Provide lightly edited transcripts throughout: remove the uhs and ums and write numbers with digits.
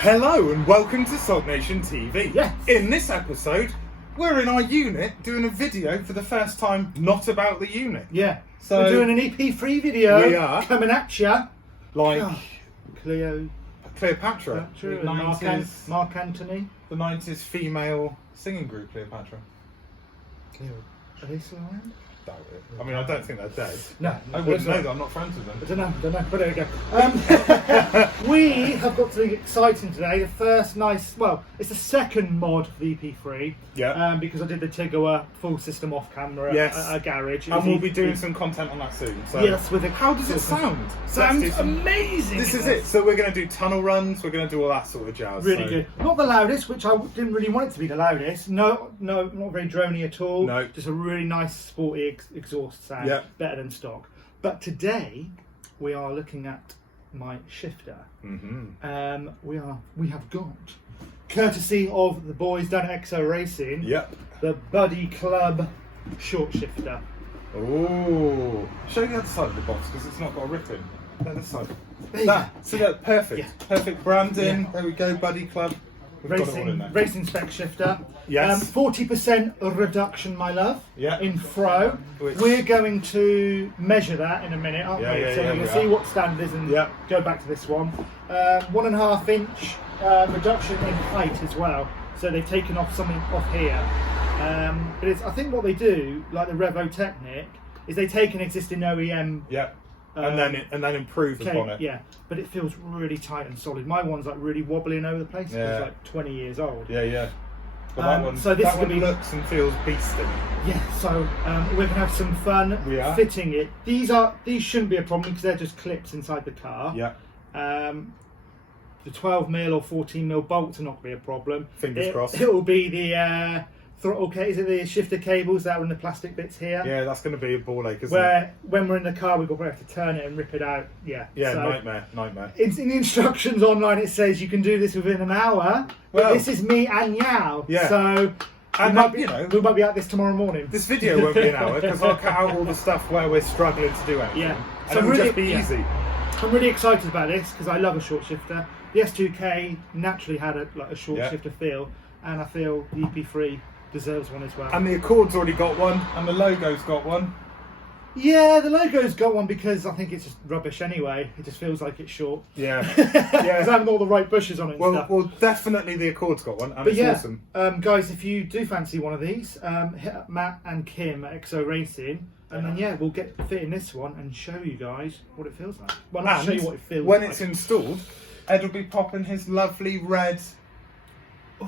Hello and welcome to SULKNATIONtv. Yes. In this episode, we're in our unit doing a video for the first time not about the unit. Yeah. So we're doing an Ep3 video. We are. Coming at ya. Like Cleopatra the and 90s, Mark Anthony. the 90s female singing group Cleopatra. Are they still around? Doubt it. I mean, I don't think they're dead. No. I wouldn't know that. I'm not friends with them. I don't know, but there we go. We have got something exciting today. The first it's the second mod for the EP3. Yeah. Because I did the Tigua full system off camera Yes. at a garage. And we'll be doing some content on that soon. So Yes, with how does it sound? Sounds amazing. This is it. So we're going to do tunnel runs. We're going to do all that sort of jazz. Really good. Not the loudest, which I didn't really want it to be the loudest. No, not very drony at all. No. Just a really nice sporty exhaust sound. Yeah. Better than stock. But today we are looking at my shifter. Mm-hmm. We have got, courtesy of the boys down at Exo Racing. Yep. The Buddy Club short shifter. Oh, show the other side of the box because it's not got a rip in. The other side. There you That. go. So that's perfect. Yeah. Perfect branding. Yeah. There we go, Buddy Club. We've got it all in there. Racing spec shifter. Yes. 40% reduction, my love. Yeah. In Fro. Which- We're going to measure that in a minute, aren't Yeah, we? yeah, So yeah, we're going we to see are. what standard is and Yeah. go back to this one. 1.5 inch reduction in height as well. So they've taken off something off here. But I think what they do, like the Revo Technic, is they take an existing OEM. Yeah. And then improve upon it. Yeah, but it feels really tight and solid. My one's like really wobbling over the place. Yeah. It's like 20 years old. Yeah, yeah. But that one, so this that is one gonna be- looks and feels beastly. Yeah, so we're gonna have some fun We are. fitting it. These shouldn't be a problem because they're just clips inside the car. Yeah. The 12mm or 14mm bolts are not gonna be a problem. Fingers crossed. It will be the throttle is it the shifter cables that are in the plastic bits here? Yeah, that's going to be a ball ache, isn't it? Where when we're in the car, we have to turn it and rip it out. Yeah. Yeah, so, nightmare. in the instructions online, it says you can do this within an hour. Well- But this is me and Yao. Yeah. So And we might be at this tomorrow morning. this video won't be an hour because I'll cut out all the stuff where we're struggling to do anything. Yeah. And So it'll really- just be yeah. easy. I'm really excited about this because I love a short shifter. The S2K naturally had a short Yeah. shifter feel, and I feel the EP3 deserves one as well. And the Accord's already got one, and the logo's got one. Yeah, the logo's got one because I think it's just rubbish anyway. It just feels like it's short. Yeah. Because I Yeah. haven't got all the right bushes on it and stuff. Well, definitely the Accord's got one, and But it's yeah, awesome. guys, if you do fancy one of these, hit up Matt and Kim at Exo Racing, and then we'll get fitting this one and show you guys what it feels like. Well, I'll show you what it feels when like. it's installed, Ed will be popping his lovely red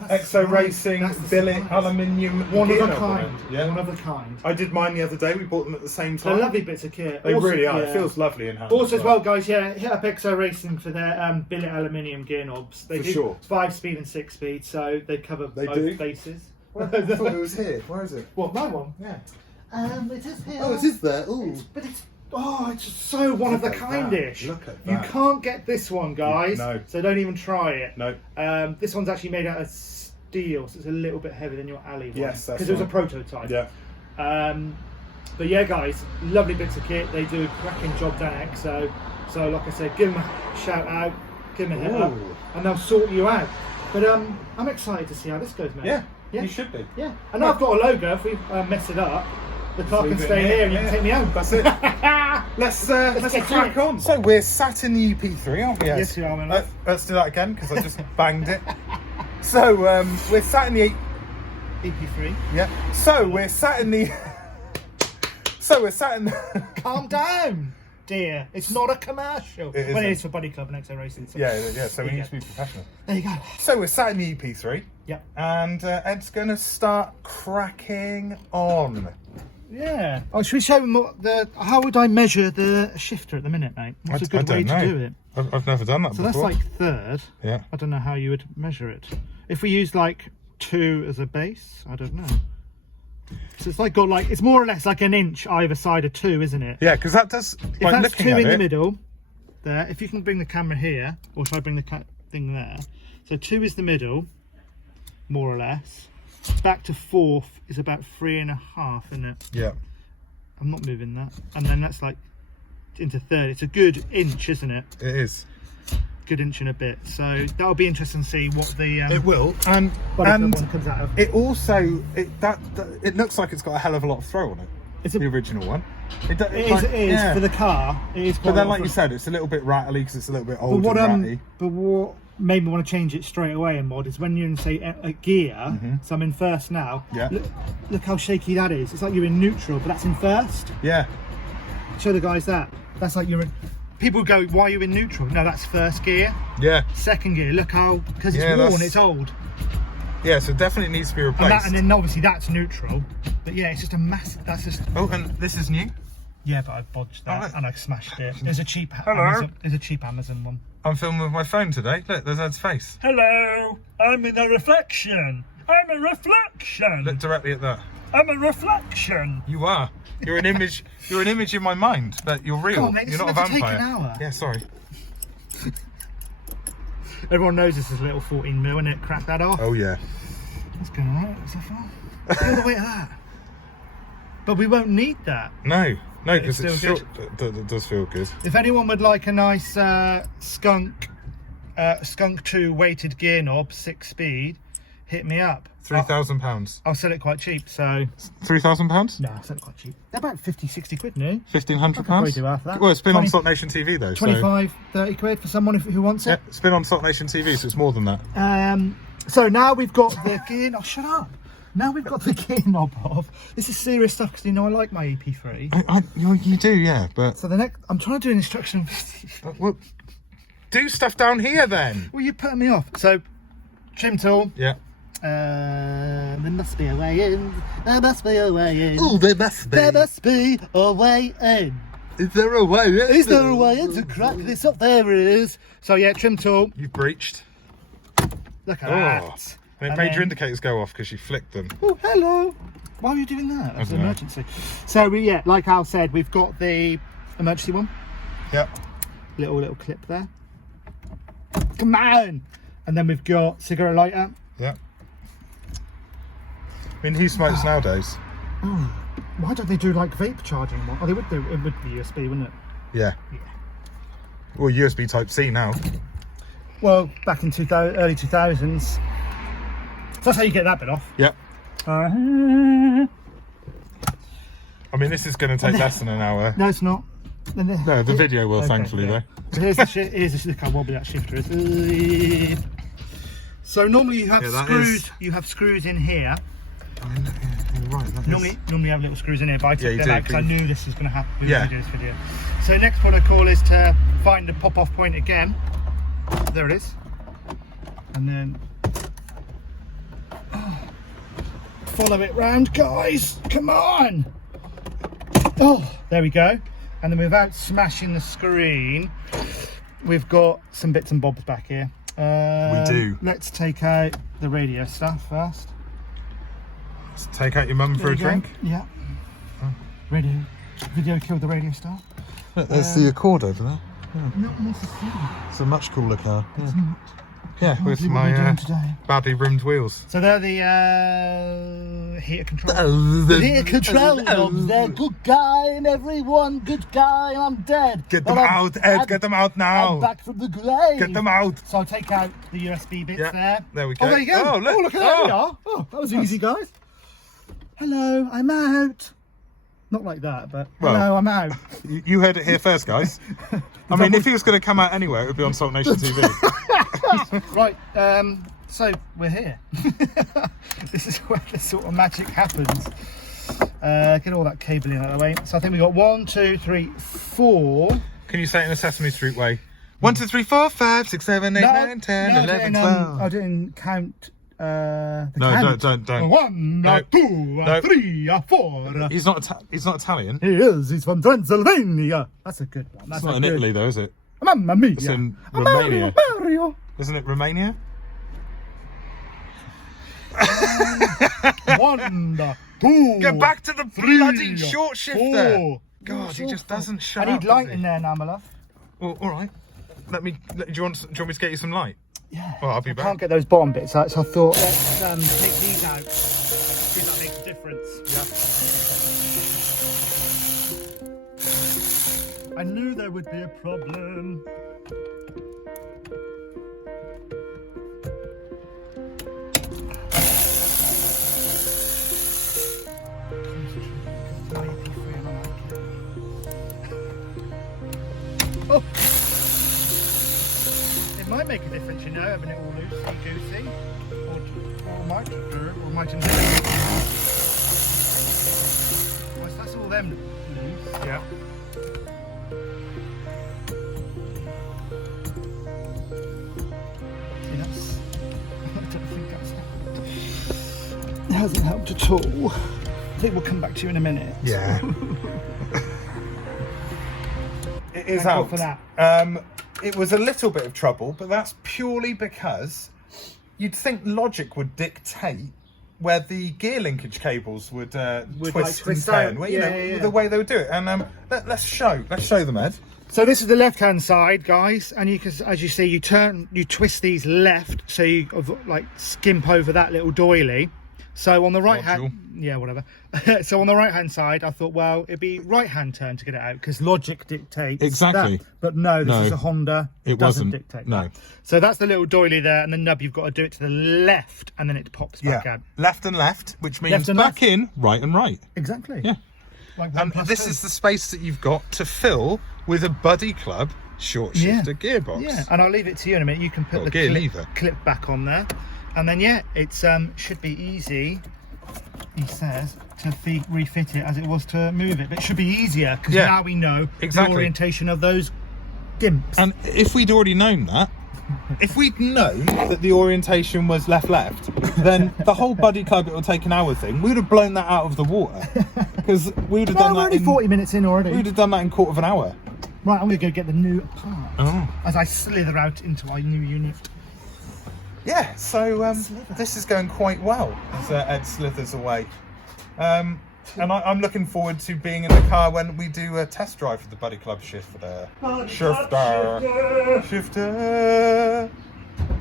that's Exo nice. Racing That's the billet surprise. aluminium One of gear a knob on kind. it. Yeah. One of a kind. I did mine the other day. We bought them at the same They're time. lovely bits of kit. They Also- really are. It yeah. feels lovely in hand. Also as well, guys, hit up Exo Racing for their billet aluminium gear knobs. They For do sure. 5-speed and 6-speed, so they cover They both do? bases. I thought it was here. Where is it? What, my one? Yeah. It is here. Oh, it is there. Ooh. But it's it's so one of a Look at kind-ish. that. Look at You that. can't get this one, guys. No. So don't even try it. No. This one's actually made out of steel, so it's a little bit heavier than your alley one. Yes, that's because it was a right. prototype. Yeah. But yeah, guys, lovely bits of kit. They do a cracking job down at Exo. So like I said, give them a shout out, give them a hit up, Ooh. and they'll sort you out. But I'm excited to see how this goes, mate. Yeah. Yeah. You should be. Yeah. And I've got a logo. If we mess it up, the car can leave it stay here and you yeah. can take me home. That's it. Let's get crack to it. on. So we're sat in the EP3, aren't we? Ed? Yes, we are, my love. Let's do that again because I just banged it. So we're sat in the EP3. yeah. So we're sat in the. So we're sat in the. Calm down, dear. It's not a commercial. It isn't. Well, it is for Buddy Club and Exo Racing. So Yeah. So we There you need to be professional. There you go. So we're sat in the EP3. Yep. And Ed's gonna start cracking on. Yeah. Oh, should we show them how would I measure the shifter at the minute, mate? What's a good way to do it? I've never done that So before. that's like third. Yeah. I don't know how you would measure it. If we use like 2 as a base, I don't know. So it's like it's more or less like an inch either side of 2, isn't it? Yeah, because that does. If Like that's looking 2 at in the it, middle, there. If you can bring the camera here, or should I bring the thing there? So 2 is the middle, more or less. Back to 4th is about 3.5, isn't it? Yeah. I'm not moving that. And then that's like into 3rd. It's a good inch, isn't it? It is. good inch and a bit. So that'll be interesting to see what the It will, and one comes out of. it also it looks like it's got a hell of a lot of throw on it. It's the original one. It is for the car. It is. But then, like you said, it's a little bit rattly because it's a little bit old but and ratty. But what made me want to change it straight away in mod is when you're in, say, a gear. So I'm in first now. Yeah. Look how shaky that is. It's like you're in neutral, but that's in first. Yeah. Show the guys that. That's like you're in. People go, why are you in neutral? No, that's first gear. Yeah. Second gear. Look how, because it's worn, it's old. Yeah, so it definitely needs to be replaced. And then obviously that's neutral. But yeah, it's just a massive. That's just. Oh, and this is new. Yeah, but I bodged that and I smashed it. There's a cheap. Hello. There's a cheap Amazon one. I'm filming with my phone today. Look, there's Ed's face. Hello, I'm in a reflection. I'm a reflection. Look directly at that. I'm a reflection. You are. You're an image. You're an image in my mind, but you're real. Come on, mate, you're not a vampire. take an hour. Yeah, sorry. Everyone knows this is a little 14mm, and it cracked that off. Oh yeah. That's going alright so far. Look at the weight of that. But we won't need that. No, because It's it's still short. It does feel good. If anyone would like a nice skunk 2 weighted gear knob, 6-speed, hit me up. £3,000. I'll sell it quite cheap. So £3,000? no, I'll sell it quite cheap. They're about 50-60 quid new. £1,500? probably do half that. Well, it's been on SULKNATION TV though. 25-30 quid for someone who wants it. Yeah, it's been on SULKNATION TV, so it's more than that. So now we've got the gear. Oh, shut up! Now we've got the gear knob off. This is serious stuff because you know I like my EP3. You do, yeah, but So the next, I'm trying to do an instruction. well, do stuff down here then. Well, you're putting me off. So trim tool. Yeah. There must be a way in. There must be a way in. Oh, there must be. There must be a way in. Is there a way in? Is there a way in to crack this up? There is. So yeah, trim tool. You've breached. Look at that. And it made your indicators go off because you flicked them. Oh, hello. Why were you doing that? That's an know. emergency. So yeah, like Al said, we've got the emergency one. Yep. Little clip there. Come on. And then we've got cigarette lighter. Yep. I mean, who smokes nowadays? Why don't they do like vape charging one? Oh, they would do. It would be USB, wouldn't it? Yeah. Well, USB Type C now. Well, back in early 2000s. So that's how you get that bit off. Yep. I mean, this is going to take less than an hour. No, it's not. No, the video will, Okay, thankfully, yeah. though. So here's the shit. Look how wobbly that shifter is. So normally you have screws. You have screws in here. Right. Normally you have little screws in here, but I took them out because I knew this was going to happen. We were going to do this video. So next protocol is to find the pop-off point again. There it is. And then follow it round, guys. Come on. Oh, there we go. And then without smashing the screen, we've got some bits and bobs back here. We do. Let's take out the radio stuff first. Let's take out your mum for a drink. Yeah. Video killed the radio star. Look, there's the Accord over there. Not necessarily. It's a much cooler car. It's not. Yeah, with What are we my doing today? badly rimmed wheels. So they're the heater control. The heater control knobs. They're good guy and everyone. Good guy. I'm dead. Get them out, Ed. Get them out now. I'm back from the grave. Get them out. So I'll take out the USB bits there. There we go. Oh, there you go. Oh, look, at that. We are. Oh, that was easy, guys. Hello, I'm out. Not like that, but hello, I'm out. You heard it here first, guys. I mean, if he was going to come out anywhere, it would be on SULKNATION TV. Right, so we're here. This is where the sort of magic happens. Get all that cabling out of the way. So I think we got 1, 2, 3, 4. Can you say it in a Sesame Street way? 1, 2, 3, 4, 5, 6, 7, 8, 9, 10, 11, 12. I didn't count. No, don't. 1, No. 2, 3, 4. He's not Italian. He is. He's from Transylvania. That's a good one. That's It's not in Italy, though, is it? Mamma mia. It's in Romania. Mario. Isn't it Romania? 1, 2. Get back to the 3, bloody short shifter. 4. God, he just doesn't shut I up. need light in there now, my love. Well, all right. Do you want me to get you some light? Yeah. Well, I'll be back. Can't get those bottom bits out, so I thought let's take these out. See if that makes a difference. Yeah. I knew there would be a problem. make a difference, you know, having it all loosey-goosey. Or might do, or mightn't do. Well, so that's all them loose. Yeah. See, that's... I don't think that's helped. It hasn't helped at all. I think we'll come back to you in a minute. Yeah. It is Thank God out. for that. It was a little bit of trouble, but that's purely because you'd think logic would dictate where the gear linkage cables would twist like, and twist turn. out. Well, you know, the way they would do it. And let's show them, Ed. So this is the left-hand side, guys, and you can, as you see, you twist these left, so you like skimp over that little doily. So on the right hand, yeah, whatever. So on the right hand side, I thought, well, it'd be right hand turn to get it out because logic dictates Exactly. that. But no, this is a Honda. It doesn't wasn't. dictate No. that. So that's the little doily there, and the nub you've got to do it to the left, and then it pops back out. Left and left, which means Left and back left. in, right and right. Exactly. Yeah. Like And this is the space that you've got to fill with a Buddy Club short shifter gearbox. Yeah, and I'll leave it to you in a minute. You can put Or the gear lever. clip back on there, and then it's should be easy. He says to refit it as it was to move it, but it should be easier because now we know the orientation of those gimps. And if we'd already known that, if we'd known that the orientation was left, then the whole Buddy Club it will take an hour thing, we would have blown that out of the water because we would have done that. We're only 40 minutes in already. We would have done that in quarter of an hour. Right, I'm going to go get the new part Oh. as I slither out into my new unit. Yeah, so this is going quite well as Ed slithers away. And I'm looking forward to being in the car when we do a test drive for the Buddy Club shifter. Shifter.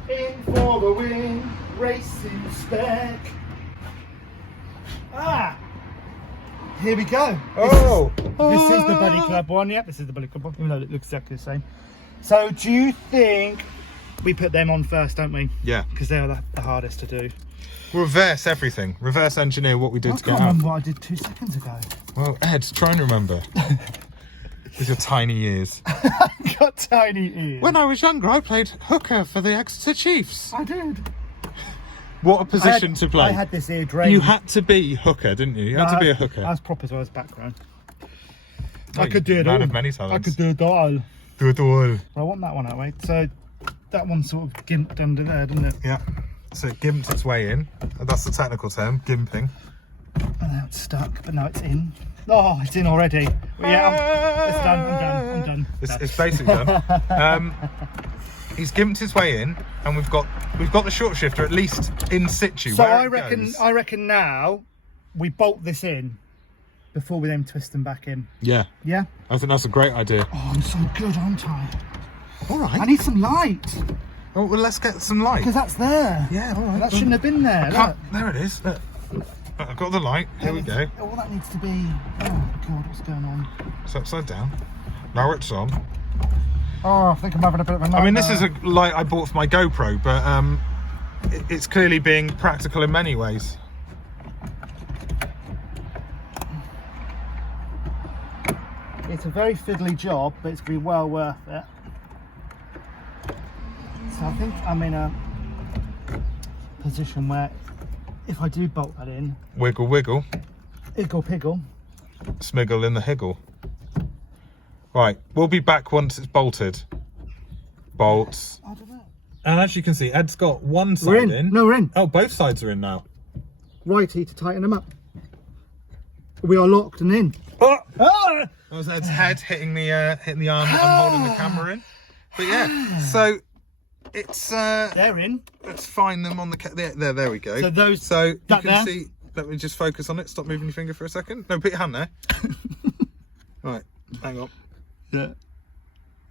In for the win, racing spec. Here we go. This is the Buddy Club one. Yep, this is the Buddy Club one, even though it looks exactly the same. So do you think we put them on first, don't we? Yeah. Because they are the hardest to do. Reverse everything. Reverse engineer what we did to get I out. can't remember what I did 2 seconds ago. Well, Ed, try and remember. With your tiny ears. Got tiny ears. When I was younger, I played hooker for the Exeter Chiefs. I did. What a position to play. I had this ear drained. You had to be hooker, didn't you? You had to be a hooker. I was proper as well as background. Oh, I could do it man all. of many talents. I could do it all. Do it all. I want that one that way. So that one sort of gimped under there, didn't it? Yeah. So it gimped its way in. That's the technical term, gimping. And now it's stuck, but now it's in. Oh, it's in already. Yeah, it's done. I'm done. It's basically done. He's gimped his way in, and we've got the short shifter at least in situ. So where I it reckon now we bolt this in before we then twist them back in. Yeah. Yeah. I think that's a great idea. Oh, I'm so good, aren't I? All right. I need some light Oh, well, let's get some light. because that's there. Yeah, all right. That shouldn't have been there. Look. There it is. Look. I've got the light. Here we go. Oh, that needs to be. Oh God, what's going on? It's upside down. Now it's on. Oh, I think I'm having a bit of a nightmare. I mean, this is a light I bought for my GoPro, but it's clearly being practical in many ways. It's a very fiddly job, but it's going to be well worth it. So I think I'm in a position where if I do bolt that in, Wiggle, wiggle. iggle piggle. Smiggle in the higgle. Right, we'll be back once it's bolted. Bolts. I don't know. And as you can see, Ed's got one side in. No, we're in. Oh, both sides are in now. Righty to tighten them up. We are locked and in. Oh! Ah! That was Ed's head hitting the arm that I'm holding the camera in. But yeah, so it's They're in. let's find them on the there we go. So those. So you that can there? see. Let me just focus on it. Stop moving your finger for a second. No, put your hand there. Right, hang on. Yeah.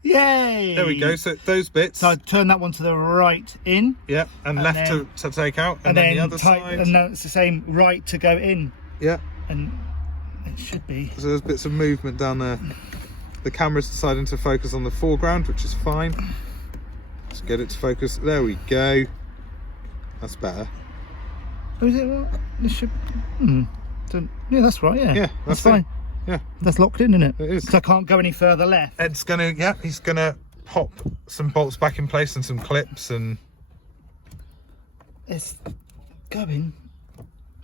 Yay! There we go. So those bits. So I turn that one to the right in. Yeah, and left then- to take out, and then the other side. And then it's the same right to go in. Yeah. And it should be. So there's bits of movement down there. The camera's deciding to focus on the foreground, which is fine. Let's get it to focus. There we go. That's better. Oh, is it what? This should. Yeah, that's right. Yeah. Yeah, that's that's it. fine. Yeah. That's locked in, isn't it? It is. Because I can't go any further left. Ed's gonna, yeah, he's gonna pop some bolts back in place and some clips and... It's going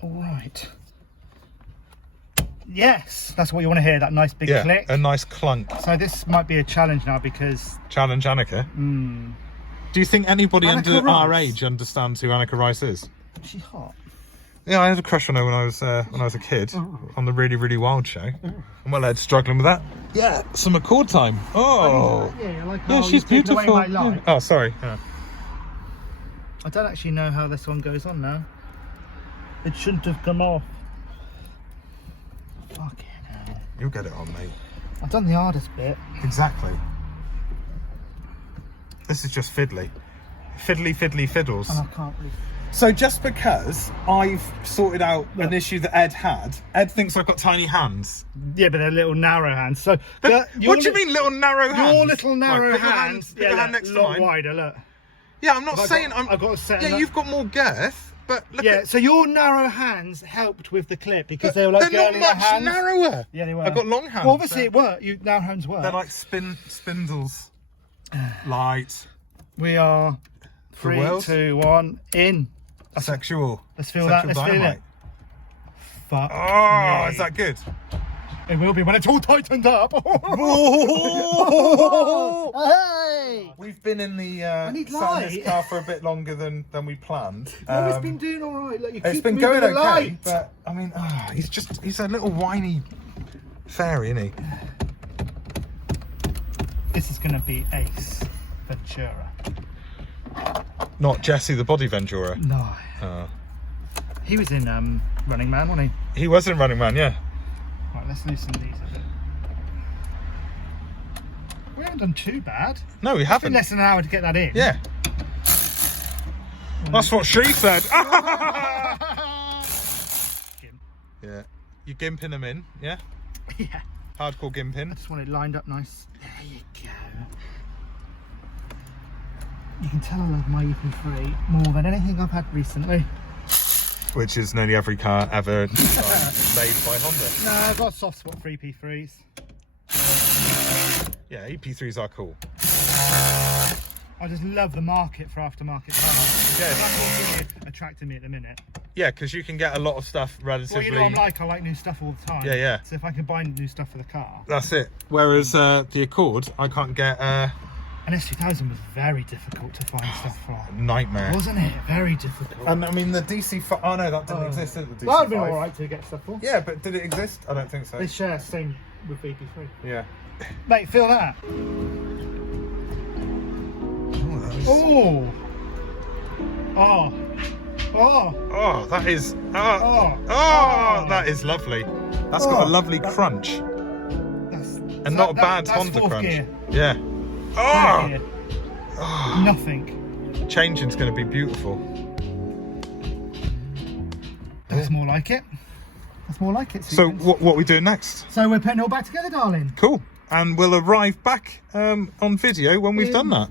all right. Yes, that's what you want to hear, that nice big click. A nice clunk. So this might be a challenge now because... Challenge Annika? Do you think anybody Annika under our Rice. age understands who Annika Rice is? She's hot. Yeah, I had a crush on her when I was a kid on the Really Really Wild show. I'm well struggling with that. Yeah, some Accord time. Oh, yeah, I like yeah, how she's you've taken away beautiful. my light. Yeah. Oh, sorry. Yeah. I don't actually know how this one goes on now. It shouldn't have come off. Fucking hell. You'll get it on, mate. I've done the hardest bit. Exactly. This is just fiddly. Fiddly, fiddly, fiddles. And I can't really... So just because I've sorted out an issue that Ed had, Ed thinks I've got tiny hands. Yeah, but they're little narrow hands. So What do you mean little narrow hands? Your little narrow Right, hands. put your hand next to a lot mine. wider, look. Yeah, I'm not saying I've got to set Yeah, them up. you've got more girth, but look Yeah, at... so your narrow hands helped with the clip because they were like They're girly not much hands. narrower. Yeah, they were. I've got long hands. Well, obviously it worked. Narrow hands work. They're like spindles. Light. We are The 3, world? 2, 1, in. Sexual. Let's feel Sexual that. Let's feel dynamite. it. Fuck. Oh, me. is that good? It will be when it's all tightened up. Hey! We've been in the need sat in this light. car for a bit longer than we planned. No, it's been doing all right. Look, you It's keep been moving going the okay, light. but I mean, he's a little whiny fairy, isn't he? This is going to be Ace Ventura. Not Jesse the Body Ventura. No. Oh. He was in Running Man, wasn't he? He was in Running Man, yeah. Right, let's loosen these a bit. We haven't done too bad. No, we It's been haven't. less than an hour to get that in. Yeah. That's what she said. Yeah. You gimping them in, yeah? Yeah. Hardcore gimping. I just want it lined up nice. There you go. You can tell I love my EP3 more than anything I've had recently. Which is nearly every car ever made by Honda. No, I've got a soft spot for EP3s. Yeah, EP3s are cool. I just love the market for aftermarket cars. Yeah. That's what's really attracting me at the minute. Yeah, because you can get a lot of stuff Well, relatively... you know what I like new stuff all the time. Yeah, yeah. So if I can buy new stuff for the car. That's it. Whereas the Accord, I can't get An S2000 was very difficult to find stuff from. nightmare. Wasn't it? Very difficult. And I mean the DC5. Oh no, that didn't exist. Did it, the DC5? That would have been alright to get stuff for. Yeah, but did it exist? I don't think so. They share same with EP3. Yeah. Mate, feel that. Oh. Oh. Oh. Oh, that is. Oh. That is lovely. That's got a lovely crunch and not a bad Honda fourth crunch. Gear. Yeah. Third Oh, gear. Nothing. changing's going to be beautiful. That's more like it. That's more like it. So Stevens. what are we doing next? So we're putting it all back together, darling. Cool. And we'll arrive back on video when we've done that.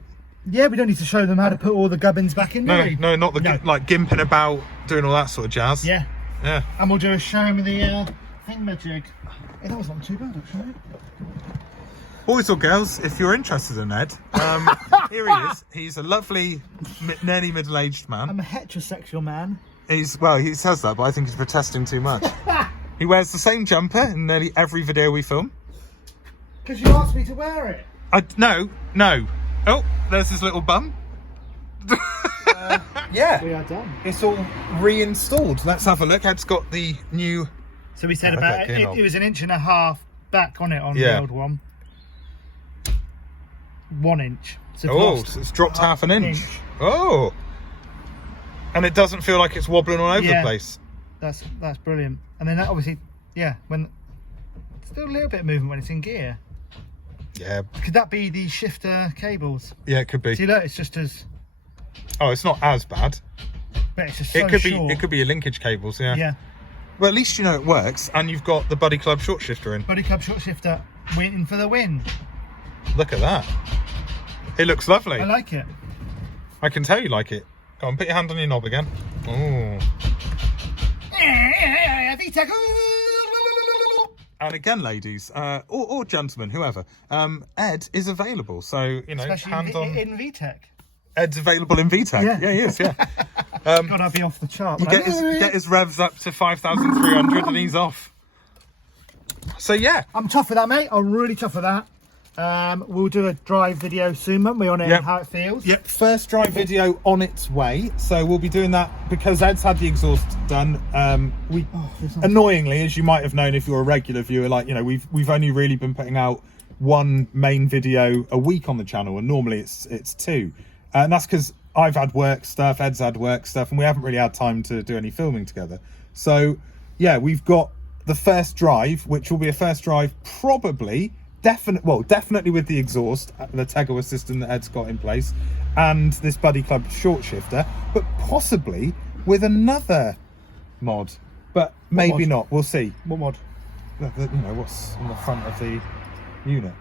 Yeah, we don't need to show them how to put all the gubbins back in, do we? No, not the like gimping about, doing all that sort of jazz. Yeah. Yeah. And we'll do a show with the thingamajig. Hey, that was not too bad, actually. Boys or girls, if you're interested in Ed, here he is. He's a lovely, nearly middle-aged man. I'm a heterosexual man. He says that, but I think he's protesting too much. He wears the same jumper in nearly every video we film. Because you asked me to wear it. No. Oh, there's his little bum. Yeah. We are done. It's all reinstalled. Let's have a look. Ed's got the new... So we said Oh, about okay, it was 1.5 inches back on it on the old one. 1 inch. So So it's dropped half an inch. Oh. And it doesn't feel like it's wobbling all over the place. That's brilliant. And then that obviously, when still a little bit of movement when it's in gear. Yeah. Could that be the shifter cables? Yeah, it could be. See, look, it's just as. Oh, it's not as bad. But it's just so It could short. be. It could be your linkage cables. Yeah. Yeah. Well, at least you know it works, and you've got the Buddy Club short shifter in. Buddy Club short shifter, waiting for the win. Look at that. It looks lovely. I like it. I can tell you like it. Go on, put your hand on your knob again. Oh. And again, ladies, or gentlemen, whoever, Ed is available. So, you know, Especially hands on. in VTEC. Ed's available in VTEC. Yeah, he is, yeah. Gotta be off the chart. You get his revs up to 5,300 and he's off. So, yeah. I'm tough with that, mate. I'm really tough with that. We'll do a drive video soon, won't we, on it, how it feels? Yep, first drive video on its way. So we'll be doing that because Ed's had the exhaust done. Annoyingly, as you might have known if you're a regular viewer, like, you know, we've only really been putting out one main video a week on the channel, and normally it's two. And that's because I've had work stuff, Ed's had work stuff, and we haven't really had time to do any filming together. So yeah, we've got the first drive, which will be a first drive definitely with the exhaust, the Tego system that Ed's got in place, and this Buddy Club short shifter, but possibly with another mod, but maybe not. We'll see. What mod? You know, what's on the front of the unit. You know?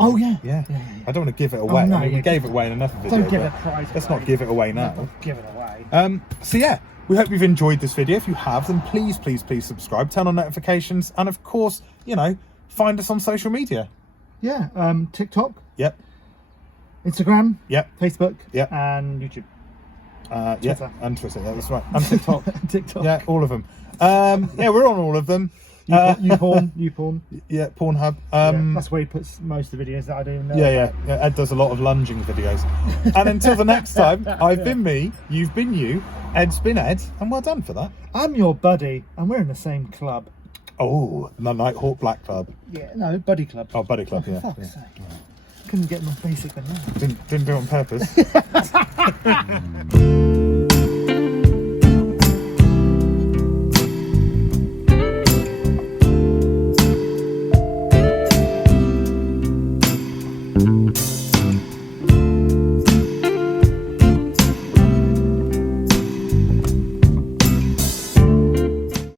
Oh yeah. Yeah. I don't want to give it away. No, I mean, we gave it away in another video. Don't give it a prize. Let's not give it away now. Don't give it away. So yeah, we hope you've enjoyed this video. If you have, then please subscribe, turn on notifications, and of course, you know, find us on social media. Yeah, TikTok. Yep. Instagram. Yep. Facebook. Yep. And YouTube. Yeah, and Twitter. That's right. And TikTok. TikTok. Yeah, all of them. Yeah, we're on all of them. YouPorn. Yeah, Pornhub. That's where he puts most of the videos that I don't know. Yeah. Ed does a lot of lunging videos. And until the next time, I've been me, you've been you, Ed's been Ed, and well done for that. I'm your buddy, and we're in the same club. Oh, the Nighthawk Black Club. Yeah, no, Buddy Club. Oh, Buddy Club, yeah. Fuck's sake. Couldn't get more basic than that. Didn't do it on purpose.